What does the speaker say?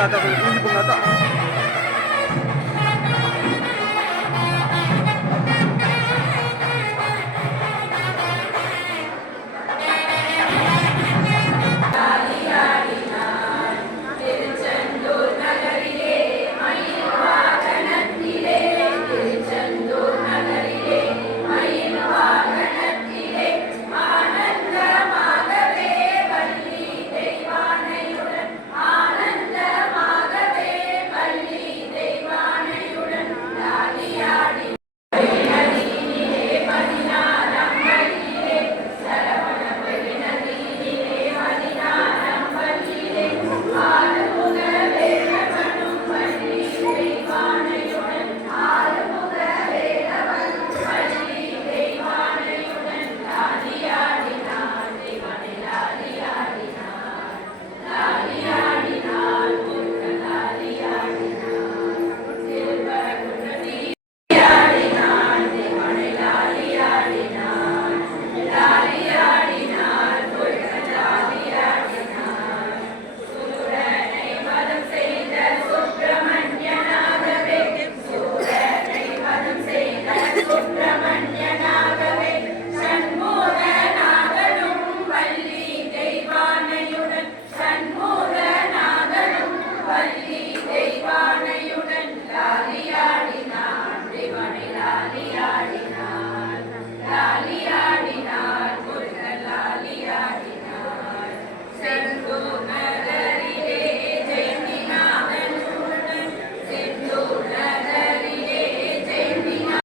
nagkataon. Hindi po nga